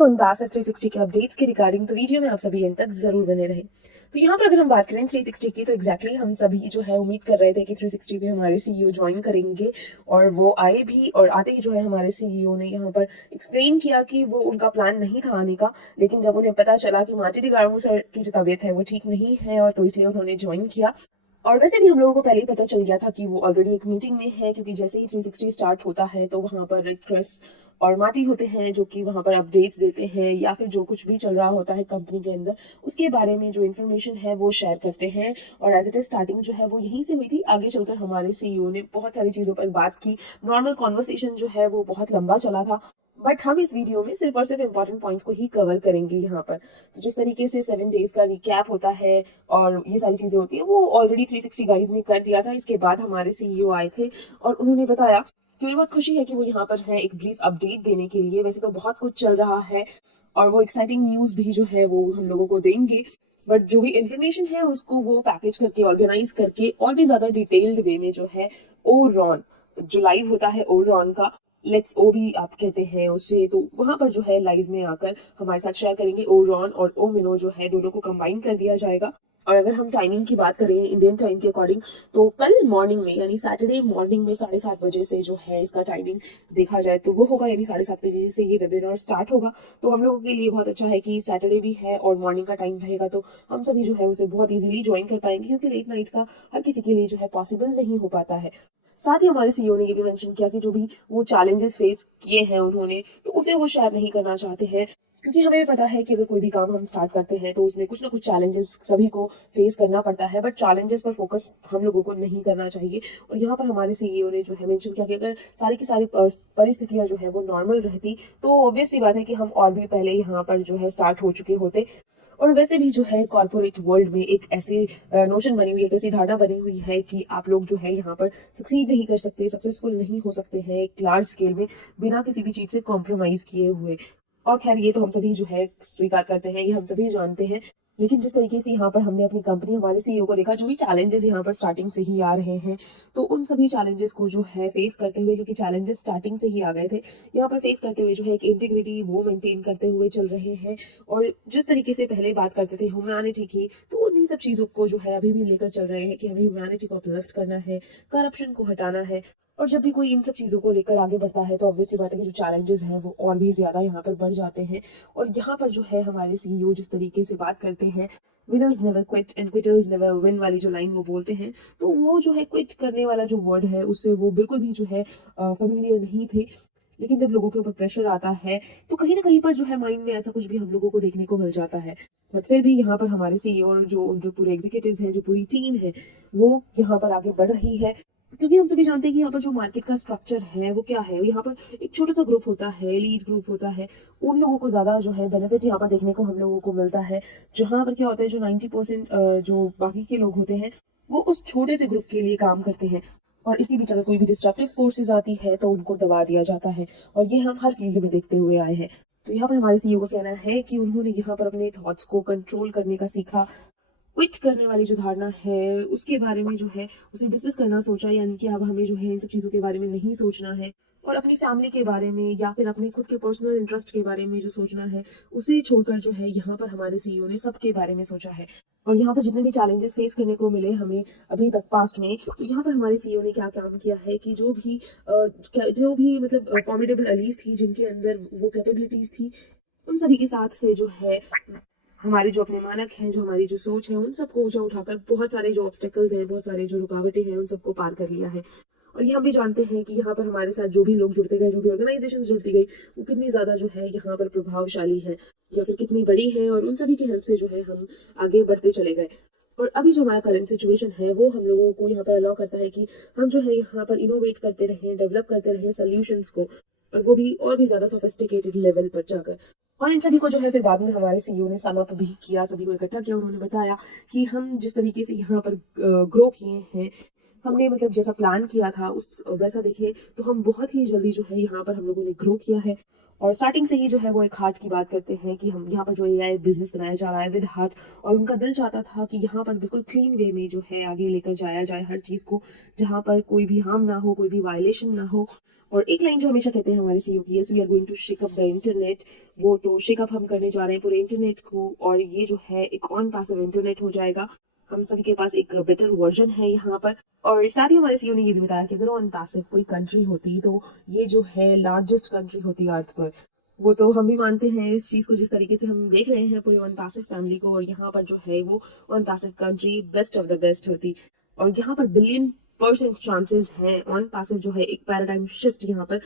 तो एम्बेसडर 360 के अपडेट्स के रिगार्डिंग तो वीडियो में आप सभी एंड तक जरूर बने रहें। तो यहाँ पर अगर हम बात करें 360 की, तो एग्जैक्टली हम सभी जो है उम्मीद कर रहे थे कि 360 पे हमारे सीईओ ज्वाइन करेंगे, और वो आए भी। और आते ही जो है हमारे सीईओ ने यहाँ पर एक्सप्लेन किया कि वो उनका प्लान नहीं था आने का, लेकिन जब उन्हें पता चला कि मार्टी डी गार्मो सर की जो तबीयत है वो ठीक नहीं है, और तो इसलिए उन्होंने ज्वाइन किया। और वैसे भी हम लोगों को पहले ही पता चल गया था कि वो ऑलरेडी एक मीटिंग में है, क्योंकि जैसे ही 360 स्टार्ट होता है तो वहाँ पर क्रिस और मार्टी होते हैं जो कि वहाँ पर अपडेट्स देते हैं, या फिर जो कुछ भी चल रहा होता है कंपनी के अंदर उसके बारे में जो इन्फॉर्मेशन है वो शेयर करते हैं। और एज इट इज स्टार्टिंग जो है वो यहीं से हुई थी। आगे चलकर हमारे सीईओ ने बहुत सारी चीज़ों पर बात की। नॉर्मल कॉन्वर्सेशन जो है वो बहुत लंबा चला था, बट हम इस वीडियो में सिर्फ और सिर्फ इंपॉर्टेंट पॉइंट्स को ही कवर करेंगे यहाँ पर। तो जिस तरीके से 7 डेज का रिकैप होता है और ये सारी चीजें होती है वो ऑलरेडी 360 गाइज ने कर दिया था। इसके बाद हमारे सीईओ आए थे और उन्होंने बताया कि उन्हें बहुत खुशी है कि वो यहाँ पर है एक ब्रीफ अपडेट देने के लिए। वैसे तो बहुत कुछ चल रहा है और वो एक्साइटिंग न्यूज भी जो है वो हम लोगों को देंगे, बट जो भी इंफॉर्मेशन है उसको वो पैकेज करके ऑर्गेनाइज करके और भी ज्यादा डिटेल्ड वे में जो है ओ रॉन जो लाइव होता है ओ रॉन का, लेट्स ओ भी आप कहते हैं उसे, तो वहां पर जो है लाइव में आकर हमारे साथ शेयर करेंगे। ओ रॉन और ओ मिनो जो है दोनों को कंबाइन कर दिया जाएगा। और अगर हम टाइमिंग की बात करें इंडियन टाइम के अकॉर्डिंग, तो कल मॉर्निंग में यानी सैटरडे मॉर्निंग में 7:30 बजे से जो है इसका टाइमिंग देखा जाए तो वो होगा, यानी 7:30 बजे से ये वेबिनार स्टार्ट होगा। तो हम लोगों के लिए बहुत अच्छा है कि सैटरडे भी है और मॉर्निंग का टाइम रहेगा, तो हम सभी जो है उसे बहुत इजीली ज्वाइन कर पाएंगे, क्योंकि लेट नाइट का हर किसी के लिए जो है पॉसिबल नहीं हो पाता है। साथ ही हमारे सीईओ ने ये भी मेंशन किया कि जो भी वो चैलेंजेस फेस किए हैं उन्होंने, तो उसे वो शेयर नहीं करना चाहते हैं, क्योंकि हमें भी पता है कि अगर कोई भी काम हम स्टार्ट करते हैं तो उसमें कुछ ना कुछ चैलेंजेस सभी को फेस करना पड़ता है, बट चैलेंजेस पर फोकस हम लोगों को नहीं करना चाहिए। और यहाँ पर हमारे सीईओ ने जो है मेंशन किया कि अगर सारी की सारी परिस्थितियां जो है वो नॉर्मल रहती तो ऑब्वियस सी बात है कि हम और भी पहले यहाँ पर जो है स्टार्ट हो चुके होते। और वैसे भी जो है कॉर्पोरेट वर्ल्ड में एक ऐसी नोशन बनी हुई है, एक ऐसी धारणा बनी हुई है कि आप लोग जो है यहाँ पर सक्सीड नहीं कर सकते, सक्सेसफुल नहीं हो सकते हैं एक लार्ज स्केल में बिना किसी भी चीज से कॉम्प्रोमाइज किए हुए। और खैर ये तो हम सभी जो है स्वीकार करते हैं, ये हम सभी जानते हैं। लेकिन जिस तरीके से यहाँ पर हमने अपनी कंपनी हमारे सीईओ को देखा, जो भी चैलेंजेस यहाँ पर स्टार्टिंग से ही आ रहे हैं, तो उन सभी चैलेंजेस को जो है फेस करते हुए, क्योंकि चैलेंजेस स्टार्टिंग से ही आ गए थे, यहाँ पर फेस करते हुए जो है एक इंटीग्रिटी वो मेंटेन करते हुए चल रहे हैं। और जिस तरीके से पहले बात करते थे ह्यूमैनिटी की, तो उन्हीं सब चीजों को जो है अभी भी लेकर चल रहे हैं कि हमें ह्यूमैनिटी को अपलिफ्ट करना है, करप्शन को हटाना है। और जब भी कोई इन सब चीजों को लेकर आगे बढ़ता है तो ऑब्वियस सी बात है कि जो चैलेंजेस हैं वो और भी ज्यादा यहाँ पर बढ़ जाते हैं। और यहाँ पर जो है हमारे सीईओ जिस तरीके से बात करते हैं, winners never quit and quitters never win वाली जो लाइन वो बोलते हैं, तो वो जो है क्विट करने वाला जो वर्ड है उससे वो बिल्कुल भी जो है फेमिलियर नहीं थे। लेकिन जब लोगों के ऊपर प्रेशर आता है तो कहीं ना कहीं पर जो है माइंड में ऐसा कुछ भी हम लोगों को देखने को मिल जाता है। बट फिर भी यहाँ पर हमारे सीईओ और जो उनके पूरे एग्जीक्यूटिव्स हैं, जो पूरी टीम है, वो यहाँ पर आगे बढ़ रही है। क्योंकि हम सभी जानते हैं कि यहाँ पर जो मार्केट का स्ट्रक्चर है वो क्या है। यहाँ पर एक छोटा सा ग्रुप होता है, लीड ग्रुप होता है, उन लोगों को ज्यादा जो है बेनिफिट्स यहाँ पर देखने को हम लोगों को मिलता है। जहाँ पर क्या होता है, जो 90% जो बाकी के लोग होते हैं वो उस छोटे से ग्रुप के लिए काम करते हैं, और इसी बीच अगर कोई भी डिस्ट्रप्टिव फोर्सेज आती है तो उनको दबा दिया जाता है। और ये हम हर फील्ड में देखते हुए आए हैं। तो यहाँ पर हमारे सीईओ का कहना है कि उन्होंने यहाँ पर अपने थॉट्स को कंट्रोल करने का सीखा। क्विट करने वाली जो धारणा है उसके बारे में जो है उसे डिसमिस करना सोचा, यानी कि अब हमें जो है इन सब चीज़ों के बारे में नहीं सोचना है, और अपनी फैमिली के बारे में या फिर अपने खुद के पर्सनल इंटरेस्ट के बारे में जो सोचना है उसे छोड़कर जो है यहाँ पर हमारे सीईओ ने सबके बारे में सोचा है। और यहाँ पर जितने भी चैलेंजेस फेस करने को मिले हमें अभी तक पास्ट में, तो यहाँ पर हमारे सीईओ ने क्या काम किया है कि जो भी मतलब फॉर्मिडेबल अलीज थी, जिनके अंदर वो कैपेबिलिटीज थी, उन सभी के साथ से जो है हमारे जो अपने मानक हैं, जो हमारी जो सोच है, उन सबको ऊंचा उठाकर बहुत सारे जो ऑब्स्टेकल्स हैं, बहुत सारे जो रुकावटें हैं, उन सबको पार कर लिया है। और ये हम भी जानते हैं कि यहाँ पर हमारे साथ जो भी लोग जुड़ते गए, जो भी ऑर्गेनाइजेशन जुड़ती गई, वो कितनी ज्यादा जो है यहाँ पर प्रभावशाली है या फिर कितनी बड़ी है, और उन सभी की हेल्प से जो है हम आगे बढ़ते चले गए। और अभी जो हमारा करंट सिचुएशन है वो हम लोगों को यहाँ पर अलाउ करता है कि हम जो है यहाँ पर इनोवेट करते रहें, डेवलप करते रहें सोल्यूशंस को, और वो भी और भी ज्यादा सोफिस्टिकेटेड लेवल पर जाकर। और इन सभी को जो है फिर बाद में हमारे सीईओ ने सम अप भी किया, सभी को इकट्ठा किया। उन्होंने बताया कि हम जिस तरीके से यहाँ पर ग्रो किए हैं, हमने मतलब जैसा प्लान किया था उस वैसा देखें तो हम बहुत ही जल्दी जो है यहाँ पर हम लोगों ने ग्रो किया है। और स्टार्टिंग से ही जो है वो एक हार्ट की बात करते हैं कि हम यहाँ पर जो एआई बिजनेस बनाया जा रहा है विद हार्ट, और उनका दिल चाहता था कि यहाँ पर बिल्कुल क्लीन वे में जो है आगे लेकर जाया जाए हर चीज़ को, जहाँ पर कोई भी हार्म ना हो, कोई भी वायलेशन ना हो। और एक लाइन जो हमेशा कहते हैं हमारे सीईओ की, yes we are going to shake up the internet, वो तो शेक अप हम करने जा रहे हैं पूरे इंटरनेट को, और ये जो है एक ऑन पैसिव इंटरनेट हो जाएगा। हम सभी के पास एक बेटर वर्जन है यहाँ पर। और साथ ही हमारे सीईओ ने ये भी बताया कि अगर ऑन पैसिव कोई कंट्री होती तो ये जो है लार्जेस्ट कंट्री होती अर्थ पर। वो तो हम भी मानते हैं इस चीज़ को, जिस तरीके से हम देख रहे हैं पूरी ऑन पैसिव फैमिली को, और यहाँ पर जो है वो on passive country best of the best होती। और यहाँ पर बिलियन% चांसेस हैं ऑन पैसिव जो है एक पैराडाइम शिफ्ट यहाँ पर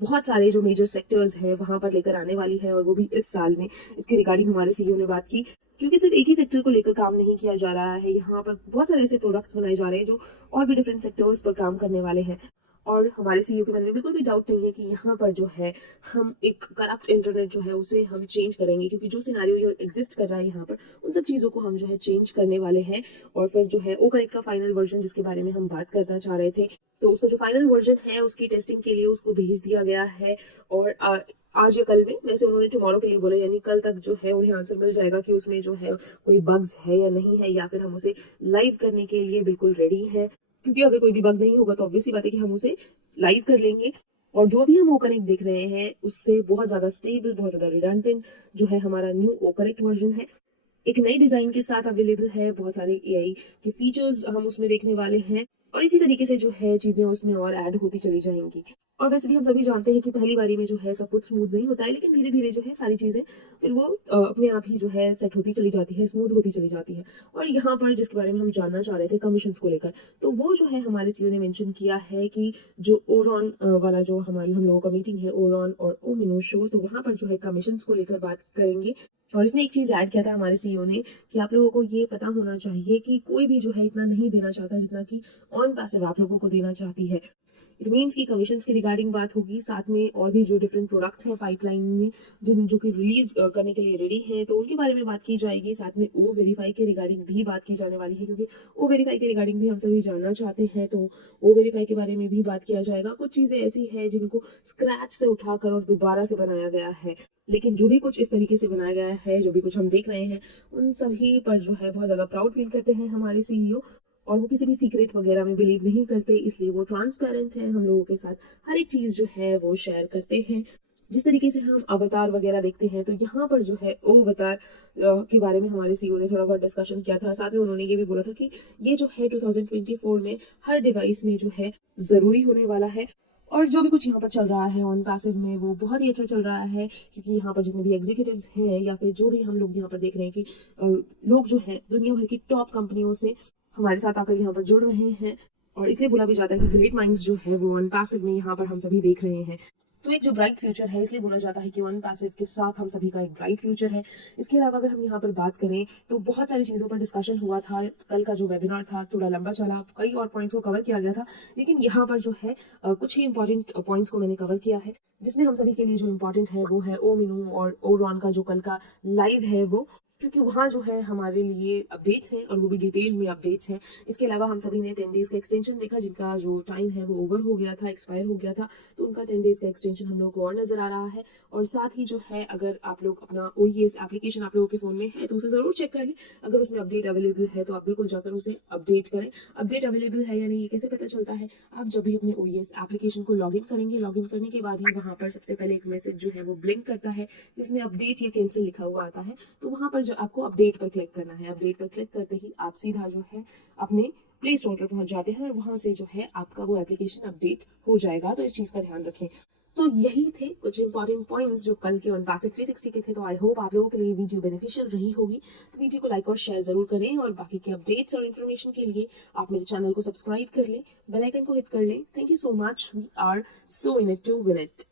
बहुत सारे जो मेजर सेक्टर्स हैं वहां पर लेकर आने वाली है, और वो भी इस साल में। इसके रिगार्डिंग हमारे सीईओ ने बात की, क्योंकि सिर्फ एक ही सेक्टर को लेकर काम नहीं किया जा रहा है, यहाँ पर बहुत सारे ऐसे प्रोडक्ट्स बनाए जा रहे हैं जो और भी डिफरेंट सेक्टर्स पर काम करने वाले हैं। और हमारे सीईओ के मन में बिल्कुल भी डाउट नहीं है कि यहाँ पर जो है हम एक करप्ट इंटरनेट जो है उसे हम चेंज करेंगे, क्योंकि जो सिनारियो एग्जिस्ट कर रहा है यहाँ पर उन सब चीज़ों को हम जो है चेंज करने वाले हैं। और फिर जो है ओ कनेक्ट का फाइनल वर्जन जिसके बारे में हम बात करना चाह रहे थे, तो उसका जो फाइनल वर्जन है उसकी टेस्टिंग के लिए उसको भेज दिया गया है। और आज या कल में, वैसे उन्होंने टुमारो के लिए बोला, यानी कल तक जो है उन्हें आंसर मिल जाएगा कि उसमें जो है कोई बग्स है या नहीं है, या फिर हम उसे लाइव करने के लिए बिल्कुल रेडी है। क्योंकि अगर कोई भी बग नहीं होगा तो ऑब्वियसली बात है कि हम उसे लाइव कर लेंगे। और जो भी हम ओ कनेक्ट देख रहे हैं उससे बहुत ज्यादा स्टेबल, बहुत ज्यादा रिडंडेंट जो है हमारा न्यू ओ कनेक्ट वर्जन है। एक नई डिजाइन के साथ अवेलेबल है, बहुत सारे एआई के फीचर्स हम उसमें देखने वाले हैं, और इसी तरीके से जो है चीजें उसमें और ऐड होती चली जाएंगी। और वैसे भी हम सभी जानते हैं कि पहली बारी में जो है सब कुछ स्मूथ नहीं होता है, लेकिन धीरे धीरे जो है सारी चीजें फिर वो अपने आप ही जो है सेट होती चली जाती है, स्मूथ होती चली जाती है। और यहाँ पर जिसके बारे में हम जानना चाह रहे थे कमीशन को लेकर, तो वो जो है हमारे सीईओ ने मेंशन किया है कि जो ओरॉन वाला जो हमारे हम लोगों का मीटिंग है, ओरॉन और ओमिनो शो, तो वहां पर जो है कमीशन को लेकर बात करेंगे। और इसमें एक चीज ऐड किया था हमारे सीईओ ने कि आप लोगों को ये पता होना चाहिए कि कोई भी जो है इतना नहीं देना चाहता जितना कि ऑन पैसिव आप लोगों को देना चाहती है। इट मीन्स की कमीशंस की रिगार्डिंग बात होगी, साथ में और भी जो डिफरेंट प्रोडक्ट्स हैं पाइपलाइन में जो कि रिलीज करने के लिए रेडी हैं, तो उनके बारे में बात की जाएगी। साथ में ओ वेरीफाई के रिगार्डिंग भी बात की जाने वाली है, क्योंकि ओ वेरीफाई के रिगार्डिंग भी हम सभी जानना चाहते हैं, तो ओ वेरीफाई के बारे में भी बात किया जाएगा। कुछ चीजें ऐसी है जिनको स्क्रैच से उठाकर और दोबारा से बनाया गया है, लेकिन जो भी कुछ इस तरीके से बनाया गया है, जो भी कुछ हम देख रहे हैं, उन सभी पर जो है बहुत ज्यादा प्राउड फील करते हैं हमारे सीईओ। और वो किसी भी सीक्रेट वगैरह में बिलीव नहीं करते, इसलिए वो ट्रांसपेरेंट है हम लोगों के साथ, हर एक चीज जो है वो शेयर करते हैं। जिस तरीके से हम अवतार वगैरह देखते हैं, तो यहाँ पर जो है ओ अवतार के बारे में हमारे सीईओ ने थोड़ा बहुत डिस्कशन किया था। साथ में उन्होंने ये भी बोला था कि ये जो है 2024 में हर डिवाइस में जो है जरूरी होने वाला है। और जो भी कुछ यहाँ पर चल रहा है ऑन पैसिव में वो बहुत ही अच्छा चल रहा है, क्योंकि यहाँ पर जितने भी एग्जीक्यूटिव्स हैं या फिर जो भी हम लोग यहाँ पर देख रहे हैं कि लोग जो हैं दुनिया भर की टॉप कंपनियों से हमारे साथ आकर यहाँ पर जुड़ रहे हैं। और इसलिए बोला भी जाता है कि ग्रेट माइंड्स जो है वो ऑन पैसिव में यहाँ पर हम सभी देख रहे हैं। तो एक जो ब्राइट फ्यूचर है, इसलिए बोला जाता है कि ऑन पैसिव के साथ हम सभी का एक ब्राइट फ्यूचर है। इसके अलावा अगर हम यहाँ पर बात करें तो बहुत सारी चीज़ों पर डिस्कशन हुआ था। कल का जो वेबिनार था थोड़ा लंबा चला, कई और पॉइंट्स को कवर किया गया था, लेकिन यहाँ पर जो है कुछ ही इंपॉर्टेंट पॉइंट्स को मैंने कवर किया है, जिसमें हम सभी के लिए जो इम्पोर्टेंट है वो है ओ मिनू और ओ रॉन का जो कल का लाइव है वो, क्योंकि वहाँ जो है हमारे लिए अपडेट्स हैं और वो भी डिटेल में अपडेट्स हैं। इसके अलावा हम सभी ने 10 डेज का एक्सटेंशन देखा, जिनका जो टाइम है वो ओवर हो गया था, एक्सपायर हो गया था, तो उनका 10 डेज का एक्सटेंशन हम लोग को और नजर आ रहा है। और साथ ही जो है अगर आप लोग अपना OES एप्लीकेशन आप लोगों के फोन में है तो उसे जरूर चेक कर लें। अगर उसमें अपडेट अवेलेबल है तो आप बिल्कुल जाकर उसे अपडेट करें। अपडेट अवेलेबल है या नहीं ये कैसे पता चलता है? आप जब भी अपने OES एप्लीकेशन को लॉग इन करेंगे, लॉग इन करने के बाद ही वहाँ पर सबसे पहले एक मैसेज जो है वो ब्लिंक करता है, जिसमें अपडेट या कैंसिल लिखा हुआ आता है। तो वहाँ पर जो आपको अपडेट पर क्लिक करना है, अपडेट पर क्लिक करते ही आप सीधा जो है अपने प्ले स्टोर पर पहुंच जाते हैं और वहां से जो है आपका वो एप्लीकेशन अपडेट हो जाएगा। तो इस चीज का ध्यान रखें। तो यही थे कुछ इंपॉर्टेंट पॉइंट्स जो कल के ऑन पैसिव 360 के थे। तो आई होप आप लोगों के लिए वीडियो बेनिफिशियल रही होगी। तो वीडियो को लाइक और शेयर जरूर करें, और बाकी के अपडेट्स और इन्फॉर्मेशन के लिए आप मेरे चैनल को सब्सक्राइब कर लें, बेल आइकन को हिट कर लें। Thank you so much. We are so in it to win it.